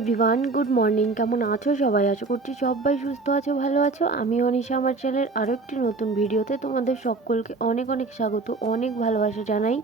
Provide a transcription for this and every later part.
Everyone good morning কেমন আছো সবাই? আছো করছি সবাই সুস্থ আছো, ভালো আছো। আমি অনিশা আমার চ্যানেলের আরও একটি নতুন ভিডিওতে তোমাদের সকলকে অনেক অনেক স্বাগত, অনেক ভালোবাসা জানাই।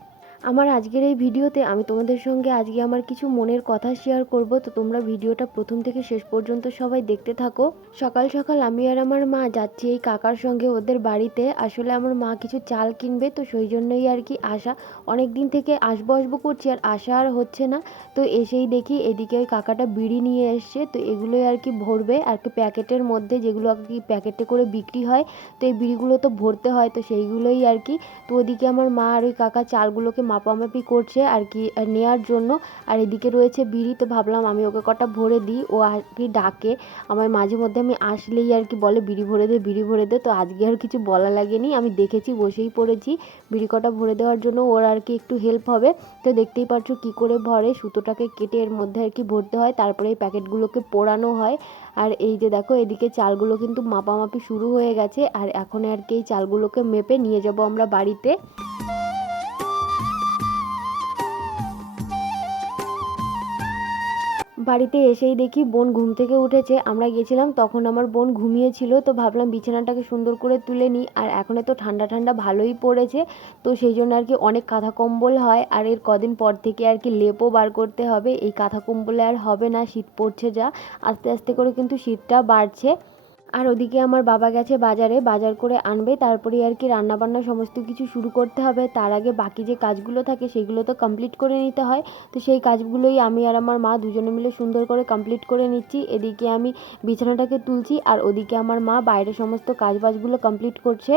আমার আজকের এই ভিডিওতে আমি তোমাদের সঙ্গে আজকে আমার কিছু মনের কথা শেয়ার করব। তো তোমরা ভিডিওটা প্রথম থেকে শেষ পর্যন্ত সবাই দেখতে থাকো। সকাল সকাল আমি আর আমার মা যাচ্ছি এই কাকার সঙ্গে ওদের বাড়িতে। আসলে আমার মা কিছু চাল কিনবে, তো সেই জন্যই আর কি আসা অনেক দিন থেকে আসব আসব করছি, আর আসা আর হচ্ছে না। তো এসেই দেখি এদিকে ওই কাকাটা বিড়ি নিয়ে এসছে, তো এগুলোই আর কি ভরবে। আর কি প্যাকেটের মধ্যে যেগুলো আর কি প্যাকেটে করে বিক্রি হয়, তো এই বিড়িগুলো তো ভরতে হয়, তো সেইগুলোই আর কি। তো ওদিকে আমার মা আর ওই কাকা চালগুলোকে মাপামাপি করছে আর কি নেয়ার জন্য। আর এদিকে রয়েছে বিড়ি, তো ভাবলাম আমি ওকে কটা ভরে দিই। ও আর কি ডাকে। আমার মাঝে মধ্যে আমি আসলেই আর কি বলে, বিড়ি ভরে দে, বিড়ি ভরে দে। তো আজকে আর কিছু বলা লাগেনি। আমি দেখেছি, বসেই পড়েছি। বিড়ি কটা ভরে দেওয়ার জন্য ওর আর কি একটু হেল্প হবে। তো দেখতেই পাচ্ছ কি করে ভরে। সুতোটাকে কেটে এর মধ্যে আর কি ভরতে হয়। তারপরে এই প্যাকেটগুলোকে পোড়ানো হয়। আর এই যে দেখো, এদিকে চালগুলো কিন্তু মাপামাপি শুরু হয়ে গেছে। আর এখন আর কি এই চালগুলোকে মেপে নিয়ে যাব আমরা বাড়িতে। বাড়িতে এসেই দেখি বোন ঘুম থেকে উঠেছে। আমরা গেছিলাম, তখন আমার বোন ঘুমিয়েছিল, তো ভাবলাম বিছানাটাকে সুন্দর করে তুলে নিই। আর এখন তো ঠান্ডা ঠান্ডা ভালোই পড়েছে, তো সেই জন্য আর কি অনেক কাঁথা কম্বল হয়। আর এর কদিন পর থেকে আর কি লেপও বার করতে হবে। এই কাঁথা কম্বলে আর হবে না, শীত পড়ছে যা। আস্তে আস্তে করে কিন্তু শীতটা বাড়ছে। আর ওদিকে আমার বাবা গেছে বাজারে, বাজার করে আনবে তারপরে আর কি রান্নাবান্না সমস্ত কিছু শুরু করতে হবে। তার আগে বাকি যে কাজগুলো থাকে সেগুলো তো কমপ্লিট করে নিতে হয়। তো সেই কাজগুলোই আমি আর আমার মা দুজনে মিলে সুন্দর করে কমপ্লিট করে নিচ্ছি। এদিকে আমি বিছানাটাকে তুলছি আর ওদিকে আমার মা বাইরে সমস্ত কাজবাজগুলো কমপ্লিট করছে।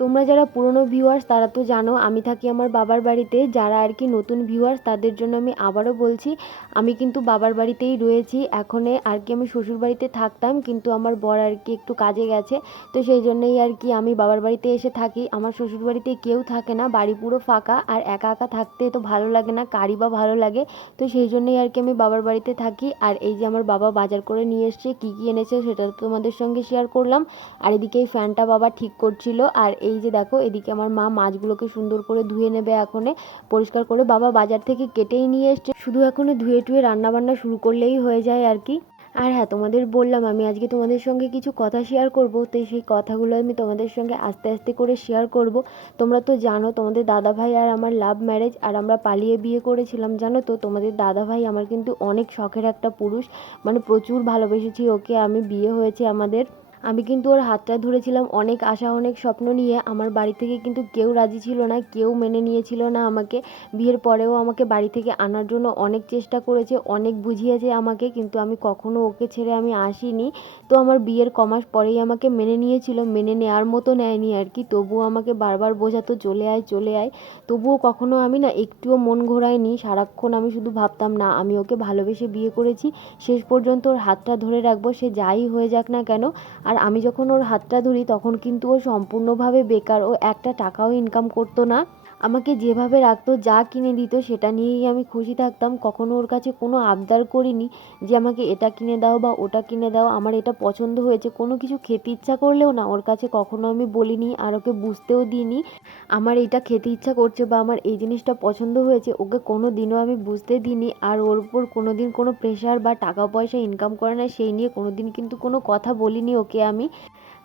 তোমরা যারা পুরনো ভিউয়ার্স তারা তো জানো, আমি থাকি আমার বাবার বাড়িতে। যারা আর কি নতুন ভিউয়ার্স তাদের জন্য আমি আবারও বলছি, আমি কিন্তু বাবার বাড়িতেই রয়েছি। এখনে আর কি আমি শ্বশুর বাড়িতে থাকতাম, কিন্তু আমার বর আর কি একটু কাজে গেছে। তো সেই জন্যই আর কি আমি বাবার বাড়িতে এসে থাকি। আমার শ্বশুর বাড়িতে কেউ থাকে না, বাড়ি পুরো ফাঁকা। আর একা একা থাকতে তো ভালো লাগে না কারি বা ভালো লাগে। তো সেই জন্যই আর কি আমি বাবার বাড়িতে থাকি। আর এই যে আমার বাবা বাজার করে নিয়ে এসছে, কী কী এনেছে সেটা তোমাদের সঙ্গে শেয়ার করলাম। আর এদিকে এই ফ্যানটা বাবা ঠিক করছিল। আর এই যে দেখো, এদিকে আমার মা মাছগুলোকে সুন্দর করে ধুয়ে নেবে এখনে, পরিষ্কার করে বাবা বাজার থেকে কেটেই নিয়ে এসছে। শুধু এখনে ধুয়ে টুয়ে রান্না বান্না শুরু করলেই হয়ে যায় আর কি। আর হ্যাঁ তোমাদের বললাম, আমি আজকে তোমাদের সঙ্গে কিছু কথা শেয়ার করব, তো সেই কথাগুলো আমি তোমাদের সঙ্গে আস্তে আস্তে করে শেয়ার করব। তোমরা তো জানো, তোমাদের দাদা ভাই আর আমার লাভ ম্যারেজ আর আমরা পালিয়ে বিয়ে করেছিলাম, জানো তো? তোমাদের দাদা ভাই আমার কিন্তু অনেক শখের একটা পুরুষ মানে প্রচুর ভালোবেসেছি ওকে, আমি বিয়ে হয়েছে আমাদের। আমি কিন্তু ওর হাতটা ধরেছিলাম অনেক আশা, অনেক স্বপ্ন নিয়ে। আমার বাড়ি থেকে কিন্তু কেউ রাজি ছিল না, কেউ মেনে নিয়েছিল না আমাকে। বিয়ের পরেও আমাকে বাড়ি থেকে আনার জন্য অনেক চেষ্টা করেছে, অনেক বুঝিয়েছে আমাকে, কিন্তু আমি কখনো ওকে ছেড়ে আমি আসিনি। তো আমার বিয়ের কমাস পরেই আমাকে মেনে নিয়েছিল, মেনে নেওয়ার মতো নেয়নি আর কি। তবুও আমাকে বারবার বোঝাতো, চলে আয় চলে আয়। তবুও কখনো আমি না একটুও মন ঘোরায়নি, সারাক্ষণ আমি শুধু ভাবতাম, না, আমি ওকে ভালোবেসে বিয়ে করেছি, শেষ পর্যন্ত ওর হাতটা ধরে রাখব, সে যাই হয়ে যাক না কেন। আর আমি যখন ওর হাতটা ধরি তখন কিন্তু ও সম্পূর্ণভাবে বেকার। ও একটা টাকাও ইনকাম করতো না। আমাকে যেভাবে রাখতো, যা কিনে দিত সেটা নিয়েই আমি খুশি থাকতাম। কখনো ওর কাছে কোনো আবদার করিনি যে আমাকে এটা কিনে দাও বা ওটা কিনে দাও। আমার এটা পছন্দ হয়েছে। কোনো কিছু খেতে ইচ্ছা করলেও না, ওর কাছে কখনো আমি বলিনি আর ওকে বুঝতেও দিইনি। আমার এটা খেতে ইচ্ছা করছে বা আমার এই জিনিসটা পছন্দ হয়েছে, ওকে কোনো দিনও আমি বুঝতে দিইনি। আর ওর উপর কোনো দিন কোনো প্রেশার বা টাকা পয়সা ইনকাম করে না, সেই নিয়ে কোনো দিন কিন্তু কোনো কথা বলিনি ওকে আমি।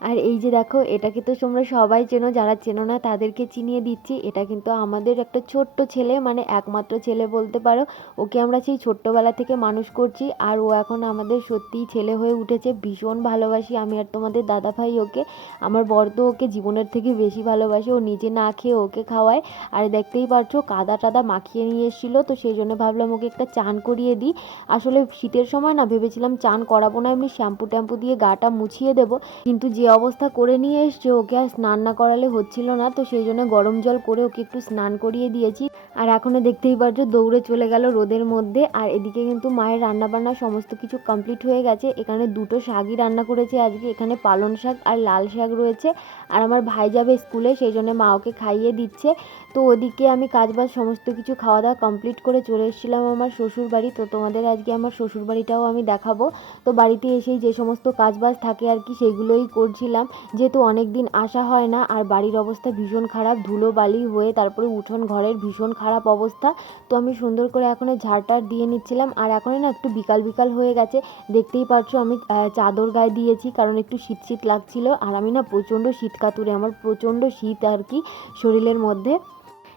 আর এই যে দেখো, এটাকে তো তোমরা সবাই চেনো, যারা চেনো না তাদেরকে চিনিয়ে দিচ্ছি। এটা কিন্তু আমাদের একটা ছোট্ট ছেলে মানে একমাত্র ছেলে বলতে পারো। ওকে আমরা সেই ছোট্টবেলা থেকে মানুষ করছি, আর ও এখন আমাদের সত্যিই ছেলে হয়ে উঠেছে। ভীষণ ভালোবাসি আমি আর তোমাদের দাদা ভাই ওকে। আমার বর তো ওকে জীবনের থেকে বেশি ভালোবাসে। ও নিজে না খেয়ে ওকে খাওয়ায়। আর দেখতেই পারছ কাদা টাদা মাখিয়ে নিয়ে এসেছিল। তো সেই জন্য ভাবলাম ওকে একটা চান করিয়ে দিই। আসলে শীতের সময় না ভেবেছিলাম চান করাবো না, এমনি শ্যাম্পু ট্যাম্পু দিয়ে গাটা মুছিয়ে দেবো। কিন্তু যে অবস্থা করে নিয়ে এসছে, ওকে আর স্নান না করালে হচ্ছিল না, তো সেই জন্য গরম জল করে ওকে একটু স্নান করিয়ে দিয়েছি। আর এখনও দেখতেই পাচ্ছ, দৌড়ে চলে গেল রোদের মধ্যে। আর এদিকে কিন্তু মায়ের রান্নাবান্না সমস্ত কিছু কমপ্লিট হয়ে গেছে। এখানে দুটো শাকই রান্না করেছে আজকে, এখানে পালং শাক আর লাল শাক রয়েছে। আর আমার ভাই যাবে স্কুলে, সেই জন্য মা ওকে খাইয়ে দিচ্ছে। তো ওদিকে আমি কাজবাজ সমস্ত কিছু খাওয়া দাওয়া কমপ্লিট করে চলে এসেছিলাম আমার শ্বশুর বাড়ি তো তোমাদের আজকে আমার শ্বশুর বাড়িটাও আমি দেখাবো। তো বাড়িতে এসেই যে সমস্ত কাজবাজ থাকে আর কি সেগুলোই করছি তুলছিলাম যেহেতু অনেক দিন আসা হয় না আর বাড়ির অবস্থা ভীষণ খারাপ ধুলো বালি হয়ে তারপরে উঠোন ঘরের ভীষণ খারাপ অবস্থা, তো আমি সুন্দর করে এখন ঝাড়টার দিয়ে নিচ্ছিলাম আর এখন না একটু বিকাল বিকাল হয়ে গেছে, দেখতেই পাচ্ছ আমি চাদর গায়ে দিয়েছি কারণ একটু শীত শীত লাগছিল আর আমি না প্রচণ্ড শীত কাতুরে আমার প্রচণ্ড শীত আর কি শরীরের মধ্যে।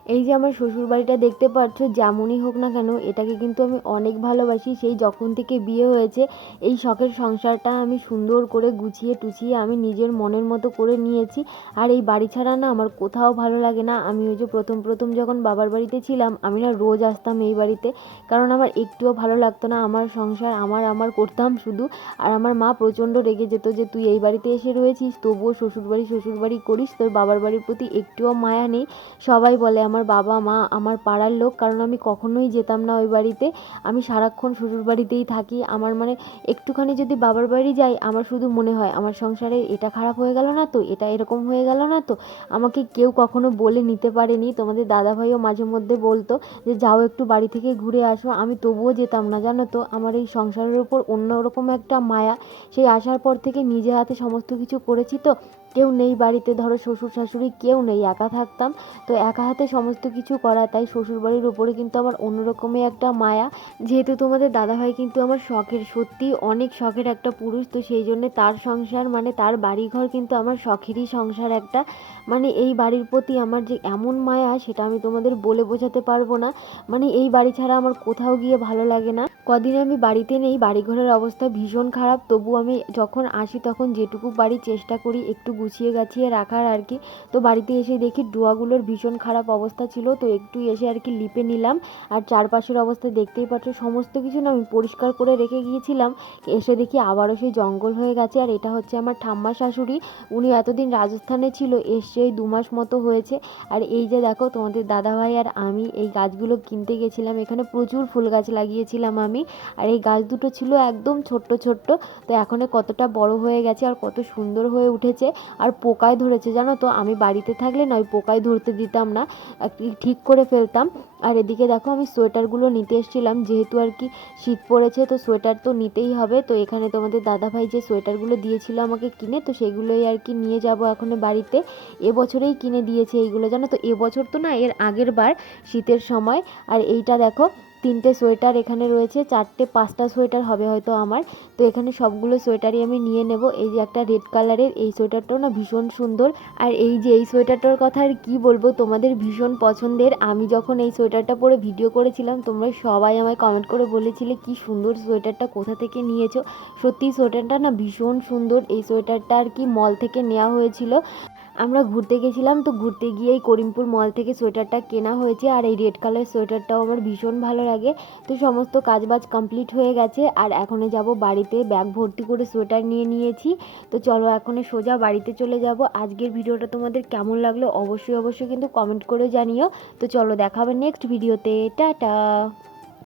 এই যে আমার শ্বশুর বাড়িটা দেখতে পাচ্ছ, যেমনই হোক না কেন, এটাকে কিন্তু আমি অনেক ভালোবাসি। সেই যখন থেকে বিয়ে হয়েছে, এই শখের সংসারটা আমি সুন্দর করে গুছিয়ে টুছিয়ে আমি নিজের মনের মতো করে নিয়েছি। আর এই বাড়ি ছাড়া না আমার কোথাও ভালো লাগে না। আমি ওই যে প্রথম প্রথম যখন বাবার বাড়িতে ছিলাম, আমি না রোজ আসতাম এই বাড়িতে। কারণ আমার একটুও ভালো লাগতো না। আমার সংসার, আমার আমার করতাম শুধু। আর আমার মা প্রচণ্ড রেগে যেত যে, তুই এই বাড়িতে এসে রয়েছিস, তবুও শ্বশুরবাড়ি শ্বশুরবাড়ি করিস। তোর বাবার বাড়ির প্রতি একটুও মায়া নেই। সবাই বলে, আমার বাবা, মা আমার পাড়ার লোক, কারণ আমি কখনোই যেতাম না ওই বাড়িতে। আমি সারাক্ষণ শ্বশুর বাড়িতেই থাকি। আমার মানে একটুখানি যদি বাবার বাড়ি যাই, আমার শুধু মনে হয়, আমার সংসারে এটা খারাপ হয়ে গেল না তো, এটা এরকম হয়ে গেল না তো। আমাকে কেউ কখনো বলে নিতে পারেনি। তোমাদের দাদাভাইও মাঝে মধ্যে বলতো যে, যাও একটু বাড়ি থেকে ঘুরে আসো। আমি তবুও যেতাম না, জানো তো। আমার এই সংসারের উপর অন্যরকম একটা মায়া। সেই আসার পর থেকে নিজে হাতে সমস্ত কিছু করেছি তো। কেউ নেই বাড়িতে, ধরো শ্বশুর শাশুড়ি কেউ নেই, একা থাকতাম। তো একা হাতে সমস্ত কিছু করা, তাই শ্বশুর বাড়ির উপরে কিন্তু আমার অন্যরকমই একটা মায়া। যেহেতু তোমাদের দাদাভাই কিন্তু আমার শখের, সত্যি অনেক শখের একটা পুরুষ, তো সেই জন্য তার সংসার মানে তার বাড়িঘর কিন্তু আমার শখেরই সংসার একটা। মানে এই বাড়ির প্রতি আমার যে এমন মায়া, সেটা আমি তোমাদের বলে বোঝাতে পারব না। মানে এই বাড়ি ছাড়া আমার কোথাও গিয়ে ভালো লাগে না। কদিন আমি বাড়িতে নেই, বাড়িঘরের অবস্থা ভীষণ খারাপ। তবু আমি যখন আসি তখন যেটুকু বাড়ি চেষ্টা করি, একটু গুছিয়ে গাছিয়ে রাখার আর কি। তো বাড়িতে এসে দেখি ডোয়াগুলোর ভীষণ খারাপ অবস্থা ছিল, তো একটু এসে আর কি লিপে নিলাম। আর চারপাশের অবস্থা দেখতেই পাচ্ছ, সমস্ত কিছু না আমি পরিষ্কার করে রেখে গিয়েছিলাম। এসে দেখি আবারও সেই জঙ্গল হয়ে গেছে, আর এটা হচ্ছে আমার ঠাম্মা শাশুড়ি। উনি এতদিন রাজস্থানে ছিল, এসে দু মাস মতো হয়েছে। আর এই যে দেখো তোমাদের দাদাভাই আর আমি এই গাছগুলো কিনতে গেছিলাম, এখানে প্রচুর ফুল গাছ লাগিয়েছিলাম আমি। আর এই গাছ দুটো ছিল একদম ছোট্ট ছোট্ট। তো এখন কতটা বড় হয়ে গেছে আর কত সুন্দর হয়ে উঠেছে। আর পোকায় ধরেছে, জানো তো? আমি বাড়িতে থাকলে নয়, পোকায় ধরতে দিতাম না। ঠিক করে ফেলতাম। আর এদিকে দেখো আমি সোয়েটারগুলো নিতে এসেছিলাম। যেহেতু আর কি শীত পড়েছে, তো সোয়েটার তো নিতেই হবে। তো এখানে তোমাদের দাদাভাই যে সোয়েটারগুলো দিয়েছিল আমাকে কিনে, তো সেগুলোই আর কি নিয়ে যাব এখন বাড়িতে। এবছরেই কিনে দিয়েছে এইগুলো, জানো তো? এবছর তো না, এর আগের বার শীতের সময়। আর এইটা দেখো তিনটে সোয়েটার এখানে রয়েছে, চারটে, পাঁচটা সোয়েটার হবে হয়তো আমার। তো এখানে সবগুলো সোয়েটারই আমি নিয়ে নেব। এই যে একটা রেড কালারের, এই সোয়েটারটাও না ভীষণ সুন্দর। আর এই যে এই সোয়েটারটার কথা আর কি বলব, তোমাদের ভীষণ পছন্দের। আমি যখন এই সোয়েটারটা পরে ভিডিও করেছিলাম, তোমরা সবাই আমায় কমেন্ট করে বলেছিলে, কি সুন্দর সোয়েটারটা কোথা থেকে নিয়েছো? সত্যি, সোয়েটারটা না ভীষণ সুন্দর। এই সোয়েটারটা আর কি মল থেকে নেওয়া হয়েছিল। আমরা ঘুরতে গেছিলাম তো ঘুরতে গিয়েই করিমপুর মল থেকে সোয়েটারটা কেনা হয়েছে আর এই রেড কালার সোয়েটারটাও আমার ভীষণ ভালো লাগে। তো সমস্ত কাজবাজ কমপ্লিট হয়ে গেছে আর এখন যাব বাড়িতে ব্যাগ ভর্তি করে সোয়েটার নিয়ে নিয়েছি। তো চলো এখন সোজা বাড়িতে চলে যাব। আজকের ভিডিওটা তোমাদের কেমন লাগল অবশ্যই অবশ্যই কিন্তু কমেন্ট করে জানিও। তো চলো দেখা হবে নেক্সট ভিডিওতে টাটা!